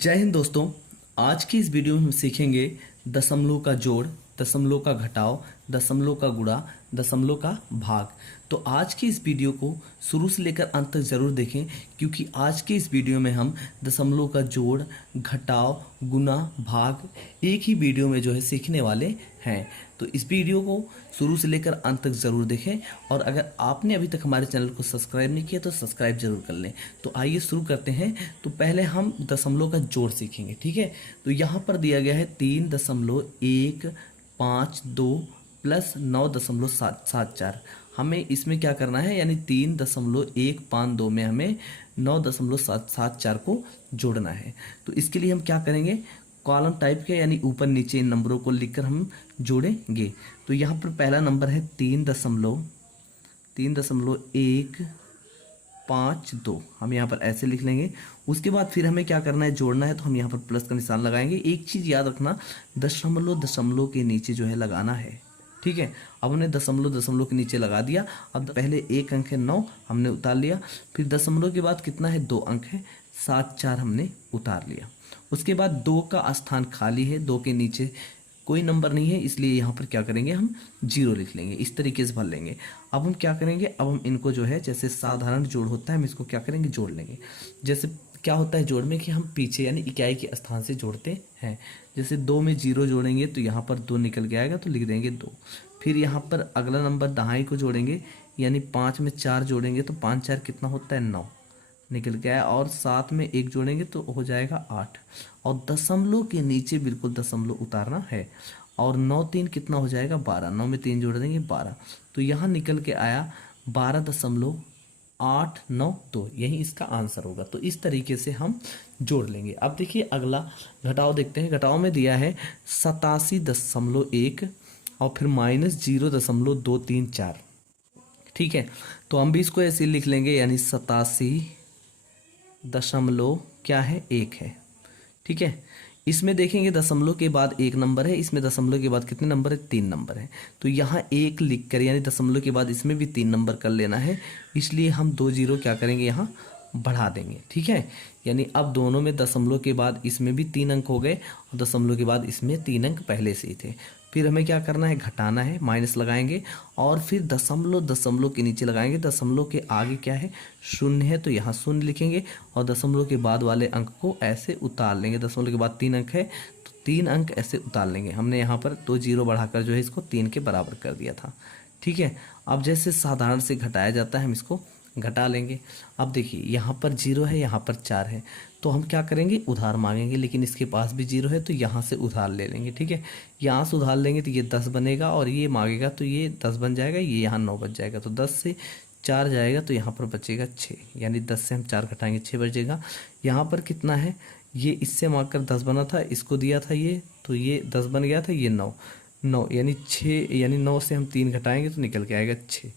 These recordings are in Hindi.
जय हिंद दोस्तों। आज की इस वीडियो में हम सीखेंगे दशमलव का जोड़, दशमलव का घटाव, दशमलव का गुणा, दशमलव का भाग। तो आज की इस वीडियो को शुरू से लेकर अंत तक जरूर देखें, क्योंकि आज की इस वीडियो में हम दशमलव का जोड़, घटाव, गुणा, भाग एक ही वीडियो में सीखने वाले हैं। तो इस वीडियो को शुरू से लेकर अंत तक जरूर देखें, और अगर आपने अभी तक हमारे चैनल को सब्सक्राइब नहीं किया तो सब्सक्राइब जरूर कर लें। तो आइए शुरू करते हैं। तो पहले हम दशमलव का जोड़ सीखेंगे, ठीक है। तो यहाँ पर दिया गया है 3.152 प्लस 9.774। हमें इसमें क्या करना है, यानी 3.152 में हमें 9.774 को जोड़ना है। तो इसके लिए हम क्या करेंगे, कॉलम टाइप के यानी ऊपर नीचे इन नंबरों को लिखकर हम जोड़ेंगे। तो यहाँ पर पहला नंबर है 3.152, हम यहाँ पर ऐसे लिख लेंगे। उसके बाद फिर हमें क्या करना है, जोड़ना है। तो हम यहाँ पर प्लस का निशान लगाएंगे। एक चीज़ याद रखना, दशमलव दशमलव के नीचे लगाना है, ठीक है। अब हमने दशमलव दशमलव के नीचे लगा दिया। अब पहले एक अंक है 9, हमने उतार लिया। फिर दशमलव के बाद कितना है, 2 अंक है, 7 हमने उतार लिया। उसके बाद 2 का स्थान खाली है, 2 के नीचे कोई नंबर नहीं है, इसलिए यहाँ पर क्या करेंगे, हम 0 लिख लेंगे। इस तरीके से भर लेंगे। अब हम क्या करेंगे, अब हम इनको जैसे साधारण जोड़ होता है, हम इसको क्या करेंगे, जोड़ लेंगे। जैसे क्या होता है जोड़ में कि हम पीछे यानी इकाई के स्थान से जोड़ते हैं। जैसे 2 में 0 जोड़ेंगे तो यहाँ पर 2 निकल के आएगा, तो लिख देंगे 2। फिर यहाँ पर अगला नंबर दहाई को जोड़ेंगे, यानी 5 में 4 जोड़ेंगे तो 5 4 कितना होता है, 9 निकल के आया। और 7 में 1 जोड़ेंगे तो हो जाएगा 8। और दशमलव के नीचे बिल्कुल दशमलव उतारना है। और 9 3 कितना हो जाएगा, 12। 9 में 3 जोड़ देंगे, 12। तो यहाँ निकल के आया 12.892, यही इसका आंसर होगा। तो इस तरीके से हम जोड़ लेंगे। अब देखिए अगला घटाव देखते हैं। घटाव में दिया है 87.1 और फिर -0.234, ठीक है। तो हम भी इसको ऐसे लिख लेंगे, यानी 87.1 है, ठीक है। इसमें देखेंगे दशमलव के बाद 1 नंबर है, इसमें दशमलव के बाद कितने नंबर है, 3 नंबर है। तो यहाँ 1 लिख कर, यानी दशमलव के बाद इसमें भी 3 नंबर कर लेना है, इसलिए हम 2 0 क्या करेंगे, यहाँ बढ़ा देंगे, ठीक है। यानी अब दोनों में दशमलव के बाद इसमें भी 3 अंक हो गए, और दशमलव के बाद इसमें 3 अंक पहले से ही थे। फिर हमें क्या करना है, घटाना है, माइनस लगाएंगे, और फिर दशमलव दशमलव के नीचे लगाएंगे। दशमलव के आगे क्या है, शून्य है, तो यहाँ शून्य लिखेंगे, और दशमलव के बाद वाले अंक को ऐसे उतार लेंगे। दशमलव के बाद 3 अंक है, तो 3 अंक ऐसे उतार लेंगे। हमने यहाँ पर 2 0 बढ़ाकर इसको 3 के बराबर कर दिया था, ठीक है। अब जैसे साधारण से घटाया जाता है, हम इसको घटा लेंगे। अब देखिए यहाँ पर 0 है, यहाँ पर 4 है, तो हम क्या करेंगे, उधार मांगेंगे। लेकिन इसके पास भी 0 है, तो यहाँ से उधार ले लेंगे, ठीक है। यहाँ से उधार लेंगे तो ये 10 बनेगा, और ये मांगेगा तो ये 10 बन जाएगा, ये यहाँ 9 बच जाएगा। तो 10 से 4 जाएगा तो यहाँ पर बचेगा 6, यानी 10 से हम 4 घटाएंगे, 6 बचेगा। यहाँ पर कितना है, ये इससे मांग कर 10 बना था, इसको दिया था ये, तो ये 10 बन गया था, ये 9 यानी 6, यानी 9 से हम 3 घटाएंगे तो निकल के आएगा 6,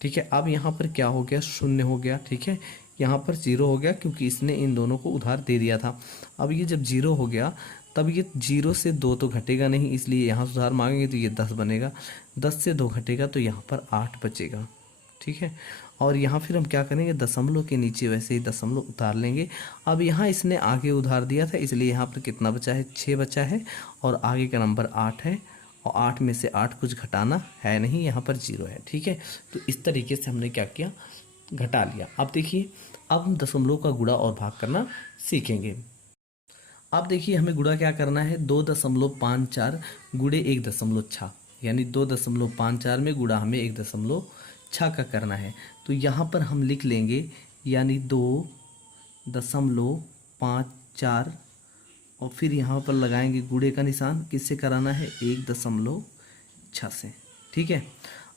ठीक है। अब यहाँ पर क्या हो गया, शून्य हो गया, ठीक है। यहाँ पर 0 हो गया, क्योंकि इसने इन दोनों को उधार दे दिया था। अब ये जब 0 हो गया, तब ये 0 से 2 तो घटेगा नहीं, इसलिए यहाँ से उधार मांगेंगे तो ये 10 बनेगा। 10 से 2 घटेगा तो यहाँ पर 8 बचेगा, ठीक है। और यहाँ फिर हम क्या करेंगे, दशमलव के नीचे वैसे ही दशमलव उतार लेंगे। अब यहाँ इसने आगे उधार दिया था, इसलिए यहाँ पर कितना बचा है, 6 बचा है, और आगे का नंबर 8 है, और 8 में से 8 कुछ घटाना है नहीं, यहाँ पर 0 है, ठीक है। तो इस तरीके से हमने क्या किया, घटा लिया। अब देखिए, अब हम दशमलव का गुणा और भाग करना सीखेंगे। अब देखिए हमें गुणा क्या करना है, 2.54 गुणे 1.6, यानी 2.54 में गुणा हमें 1.6 का करना है। तो यहाँ पर हम लिख लेंगे, यानी 2.54, और फिर यहाँ पर लगाएंगे गुणे का निशान, किससे कराना है, 1.6 से, ठीक है।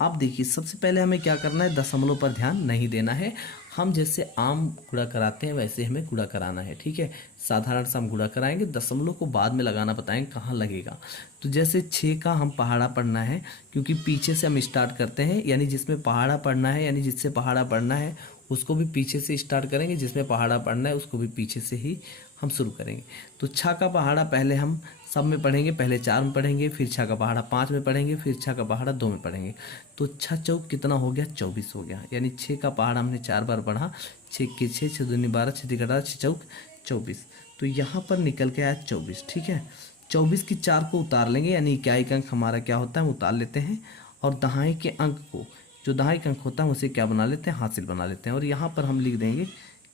अब देखिए सबसे पहले हमें क्या करना है, दशमलव पर ध्यान नहीं देना है। हम जैसे आम गुणा कराते हैं वैसे हमें गुणा कराना है, ठीक है। साधारण सा हम गुणा कराएंगे, दशमलव को बाद में लगाना बताएंगे कहाँ लगेगा। तो जैसे 6 का हम पहाड़ा पढ़ना है, क्योंकि पीछे से हम स्टार्ट करते हैं, यानी जिसमें पहाड़ा पढ़ना है, यानी जिससे पहाड़ा पढ़ना है उसको भी पीछे से स्टार्ट करेंगे, जिसमें पहाड़ा पढ़ना है उसको भी पीछे से ही हम शुरू करेंगे। तो 6 का पहाड़ा पहले हम सब में पढ़ेंगे, पहले 4 में पढ़ेंगे, फिर 6 का पहाड़ा 5 में पढ़ेंगे, फिर 6 का पहाड़ा 2 में पढ़ेंगे। तो 6 चौक कितना हो गया, 24 हो गया। यानी 6 का पहाड़ा हमने 4 बार पढ़ा, 6 के 6, 6 दूनी 12, 6 तिक 18, 6 चौक 24। तो यहाँ पर निकल के आया 24। ठीक है, 24 की 4 को उतार लेंगे, यानी इकाई का अंक हमारा क्या होता है, हम उतार लेते हैं। और दहाई के अंक को, जो दहाई का अंक होता है उसे क्या बना लेते हैं, हासिल बना लेते हैं। और यहाँ पर हम लिख देंगे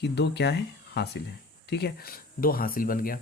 कि 2 क्या है, हासिल है। ठीक है, 2 हासिल बन गया।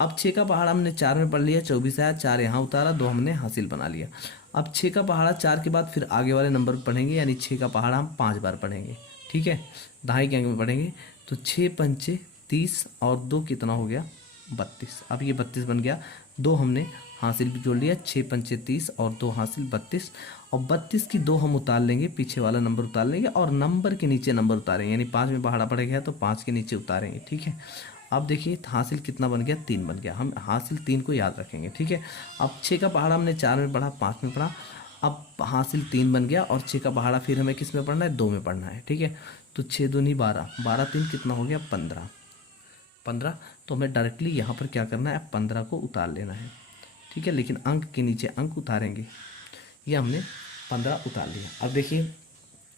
अब 6 का पहाड़ा हमने 4 में पढ़ लिया, 24 आया, 4 यहाँ उतारा, 2 हमने हासिल बना लिया। अब 6 का पहाड़ा 4 के बाद फिर आगे वाले नंबर पढ़ेंगे, यानी 6 का पहाड़ा हम 5 बार पढ़ेंगे। ठीक है, दहाई के अंक में पढ़ेंगे। तो 6 पंचे 30 और 2 कितना हो गया, 32। अब ये 32 बन गया। 2 हमने हासिल भी जोड़ लिया, 6 पंचे 30 और 2 हासिल 32। और 32 की 2 हम उतार लेंगे, पीछे वाला नंबर उतार लेंगे और नंबर के नीचे नंबर उतारेंगे, यानी 5 में पहाड़ा पड़ गया तो 5 के नीचे उतारेंगे। ठीक है, अब देखिए हासिल कितना बन गया, 3 बन गया। हम हासिल 3 को याद रखेंगे। ठीक है, अब 6 का पहाड़ा हमने 4 में पढ़ा, 5 में पढ़ा, अब हासिल 3 बन गया। और 6 का पहाड़ा फिर हमें किस में पढ़ना है, 2 में पढ़ना है। ठीक है, तो 6 दूनी 12, 12 3 कितना हो गया, 15। 15 तो हमें डायरेक्टली यहाँ पर क्या करना है, 15 को उतार लेना है। ठीक है, लेकिन अंक के नीचे अंक उतारेंगे। ये हमने 15 उतार लिया। अब देखिए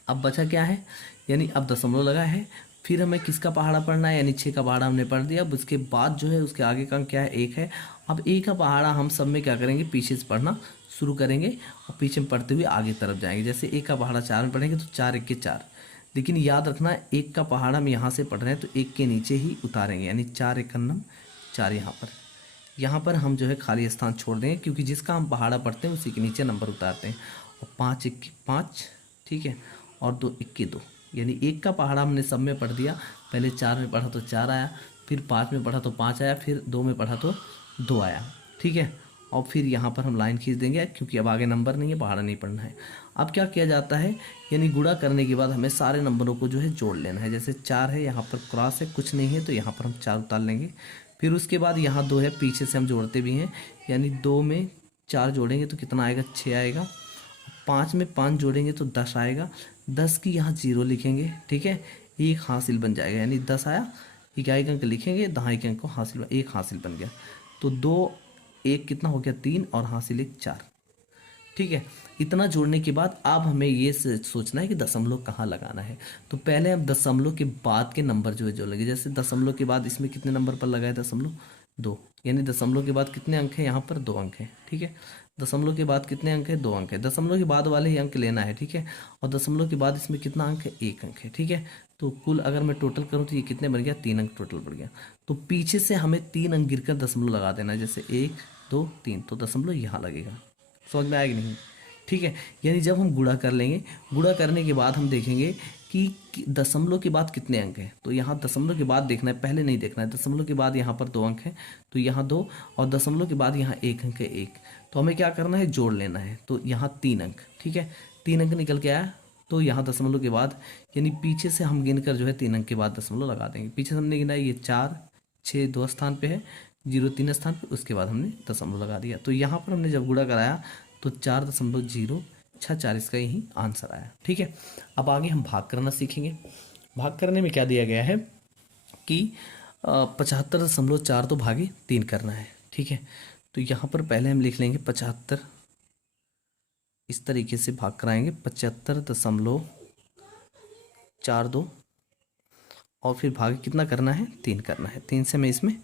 अब बचा क्या है, यानी अब दशमलव लगा है। फिर हमें किसका पहाड़ा पढ़ना है, यानी 6 का पहाड़ा हमने पढ़ दिया। अब उसके बाद जो है उसके आगे का अंक क्या है, 1 है। अब 1 का पहाड़ा हम सब में क्या करेंगे, पीछे से पढ़ना शुरू करेंगे और पीछे में पढ़ते हुए आगे तरफ जाएंगे। जैसे 1 का पहाड़ा 4 में पढ़ेंगे तो 4 1 के 4। लेकिन याद रखना 1 का पहाड़ा हम यहाँ से पढ़ रहे हैं तो 1 के नीचे ही उतारेंगे, यानी 4 1 4 यहाँ पर हम जो है खाली स्थान छोड़ देंगे, क्योंकि जिसका हम पहाड़ा पढ़ते हैं उसी के नीचे नंबर उतारते हैं। और 5 1 5, ठीक है, और 2 1 के 2, यानी 1 का पहाड़ा हमने सब में पढ़ दिया। पहले 4 में पढ़ा तो 4 आया, फिर 5 में पढ़ा तो 5 आया, फिर 2 में पढ़ा तो 2 आया। ठीक है, और फिर यहाँ पर हम लाइन खींच देंगे, क्योंकि अब आगे नंबर नहीं है, पहाड़ा नहीं पढ़ना है। अब क्या किया जाता है, यानी गुणा करने के बाद हमें सारे नंबरों को जो है जोड़ लेना है। जैसे 4 है, यहाँ पर क्रॉस है, कुछ नहीं है, तो यहाँ पर हम 4 उतार लेंगे। फिर उसके बाद यहाँ 2 है, पीछे से हम जोड़ते भी हैं, यानी 2 में 4 जोड़ेंगे तो कितना आएगा, 6 आएगा। 5 में 5 जोड़ेंगे तो 10 आएगा। 10 की यहाँ 0 लिखेंगे। ठीक है, 1 हासिल बन जाएगा, यानी 10 आया, इकाई अंक लिखेंगे, दहाई के अंक को हासिल, 1 हासिल बन गया। तो 2 1 कितना हो गया, 3 और हासिल 1 4। ठीक है, इतना जोड़ने के बाद अब हमें ये सोचना है कि दशमलव कहाँ लगाना है। तो पहले हम दशमलव के बाद के नंबर जो है जो लगे, जैसे दशमलव के बाद इसमें कितने नंबर पर लगा है, दशमलव 2, यानी दशमलव के बाद कितने अंक हैं, यहाँ पर 2 अंक हैं। ठीक है, दशमलव के बाद कितने अंक है, 2 अंक है। दशमलव के बाद वाले ही अंक लेना है। ठीक है, और दशमलव के बाद इसमें कितना अंक है, 1 अंक है। ठीक है, तो कुल अगर मैं टोटल करूँ तो ये कितने बन गया, 3 अंक टोटल बढ़ गया। तो पीछे से हमें 3 अंक गिरकर दशमलव लगा देना है, जैसे 1 2 3, तो दशमलव यहाँ लगेगा। समझ में आएगी नहीं। ठीक है, यानी जब हम गुणा कर लेंगे, गुणा करने के बाद हम देखेंगे कि दशमलव के बाद कितने अंक हैं। तो यहाँ दशमलव के बाद देखना है, पहले नहीं देखना है। दशमलव के बाद यहाँ पर 2 अंक हैं, तो यहाँ 2, और दशमलव के बाद यहाँ 1 अंक है, 1। तो हमें क्या करना है, जोड़ लेना है। तो यहाँ 3 अंक, ठीक है, 3 अंक निकल के आया। तो यहाँ दशमलव के बाद, यानी पीछे से हम गिनकर जो है 3 अंक के बाद दशमलव लगा देंगे। पीछे से हमने गिना ये 4 6 2 स्थान पे है, 0 3 स्थान पे, उसके बाद हमने दशमलव लगा दिया। तो यहाँ पर हमने जब गुणा कराया तो 4.064 इसका यही आंसर आया। ठीक है, अब आगे हम भाग करना सीखेंगे। भाग करने में क्या दिया गया है कि 75.4 तो भागे 3 करना है। ठीक है, तो यहाँ पर पहले हम लिख लेंगे 75, इस तरीके से भाग कराएंगे 75.42, और फिर भाग कितना करना है, 3 करना है। 3 से हमें इसमें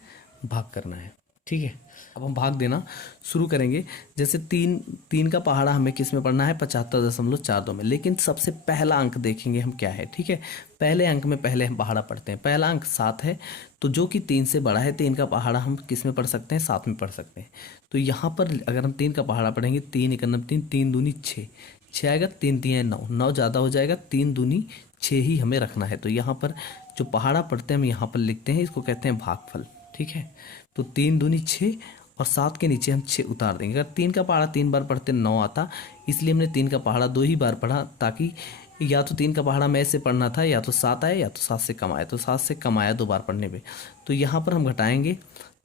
भाग करना है। ठीक है, अब हम भाग देना शुरू करेंगे। जैसे 3 का पहाड़ा हमें किस में पढ़ना है, 75.42 में। लेकिन सबसे पहला अंक देखेंगे हम क्या है। ठीक है, पहले अंक में पहले हम पहाड़ा पढ़ते हैं। पहला अंक 7 है, तो जो कि 3 से बड़ा है, 3 का पहाड़ा हम किस में पढ़ सकते हैं, 7 में पढ़ सकते हैं। तो यहाँ पर अगर हम 3 का पहाड़ा पढ़ेंगे, 3 1 3, 3 दूनी 6, 6 आएगा, 3 3 9, 9 ज़्यादा हो जाएगा, 3 दूनी 6 ही हमें रखना है। तो यहाँ पर जो पहाड़ा पढ़ते हैं हम यहाँ पर लिखते हैं, इसको कहते हैं भागफल। ठीक है, तो 3 दूनी 6 और 7 के नीचे हम 6 उतार देंगे। अगर 3 का पहाड़ा 3 बार पढ़ते 9 आता, इसलिए हमने 3 का पहाड़ा 2 ही बार पढ़ा, ताकि या तो 3 का पहाड़ा में ऐसे पढ़ना था, या तो 7 आए या तो 7 से कम आए। तो 7 से कम आया 2 बार पढ़ने पे, तो यहाँ पर हम घटाएंगे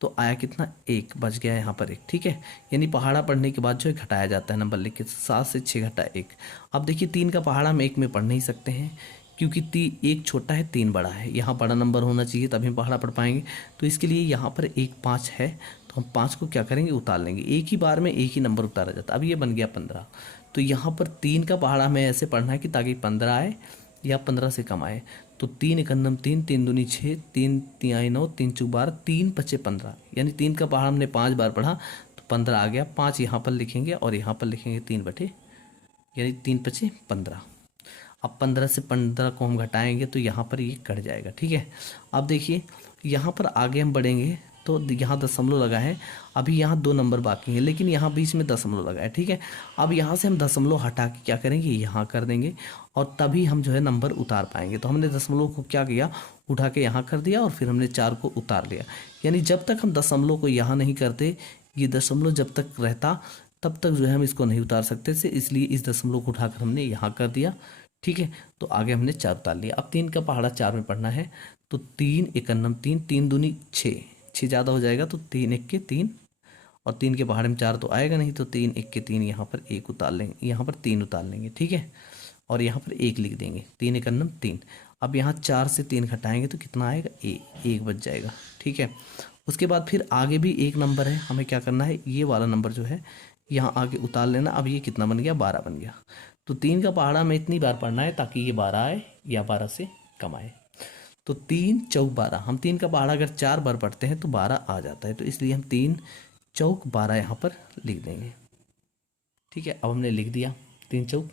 तो आया कितना, 1 बच गया यहाँ पर 1। ठीक है, यानी पहाड़ा पढ़ने के बाद जो है घटाया जाता है नंबर लिख के, 7 से 6 घटा 1। अब देखिए 3 का पहाड़ा हम 1 में पढ़ नहीं सकते हैं, क्योंकि 1 छोटा है 3 बड़ा है। यहाँ बड़ा नंबर होना चाहिए तभी हम पहाड़ा पढ़ पाएंगे। तो इसके लिए यहाँ पर 1 5 है, तो हम 5 को क्या करेंगे, उतार लेंगे। एक ही बार में एक ही नंबर उतारा जाता है। अब ये बन गया 15। तो यहाँ पर 3 का पहाड़ा हमें ऐसे पढ़ना है कि ताकि 15 आए या 15 से कम आए। तो 3 एकन्नम 3, 3 दूनी 6, 3 तिहाई 9, 3 चौक 12, 3 पचे 15, यानी 3 का पहाड़ हमने 5 बार पढ़ा तो 15 आ गया। 5 यहाँ पर लिखेंगे और यहाँ पर लिखेंगे 3 बटे, यानी 3 पचे 15। अब 15 से 15 को हम घटाएंगे तो यहाँ पर ये कट जाएगा, ठीक है। अब देखिए यहाँ पर आगे हम बढ़ेंगे तो यहाँ दशमलव लगा है, अभी यहाँ 2 नंबर बाकी हैं लेकिन यहाँ बीच में दशमलव लगा है, ठीक है। अब यहाँ से हम दशमलव हटा के क्या करेंगे, यहाँ कर देंगे और तभी हम जो है नंबर उतार पाएंगे। तो हमने दशमलव को क्या किया, उठा के यहाँ कर दिया और फिर हमने 4 को उतार लिया। यानी जब तक हम दशमलव को यहाँ नहीं करते, ये दशमलव जब तक रहता तब तक जो है हम इसको नहीं उतार सकते थे, इसलिए इस दशमलव को उठाकर हमने यहाँ कर दिया, ठीक है। तो आगे हमने 4 उतार लिया। अब 3 का पहाड़ा 4 में पढ़ना है तो 3 एकन्नम 3, 3 दूनी 6, 6 ज़्यादा हो जाएगा तो 3 एक के 3 और 3 के पहाड़े में 4 तो आएगा नहीं, तो 3 एक के 3, यहाँ पर 1 उतार लेंगे, यहाँ पर 3 उतार लेंगे, ठीक है। और यहाँ पर 1 लिख देंगे, 3 एकन्नम 3। अब यहाँ 4 से 3 घटाएंगे तो कितना आएगा, 1 बच जाएगा, ठीक है। उसके बाद फिर आगे भी 1 नंबर है, हमें क्या करना है, ये वाला नंबर जो है यहाँ आगे उतार लेना। अब ये कितना बन गया, 12 बन गया। तो 3 का पहाड़ा में इतनी बार पढ़ना है ताकि ये 12 आए या 12 से कम आए। तो 3 चौक 12, हम 3 का पहाड़ा अगर 4 बार पढ़ते हैं तो 12 आ जाता है, तो इसलिए हम 3 चौक 12 यहाँ पर लिख देंगे, ठीक है। अब हमने लिख दिया 3 चौक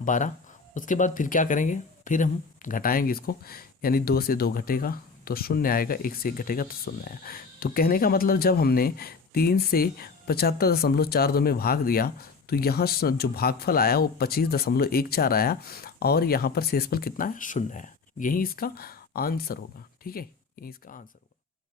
12। उसके बाद फिर क्या करेंगे, फिर हम घटाएंगे इसको, यानी 2 से 2 घटेगा तो 0 आएगा, 1 से 1 घटेगा तो 0 आया। तो कहने का मतलब जब हमने 3 से 75.42 में भाग दिया तो यहाँ जो भागफल आया वो 25.14 आया और यहाँ पर शेषफल कितना है, 0 आया। यही इसका आंसर होगा, ठीक है, यही इसका आंसर होगा।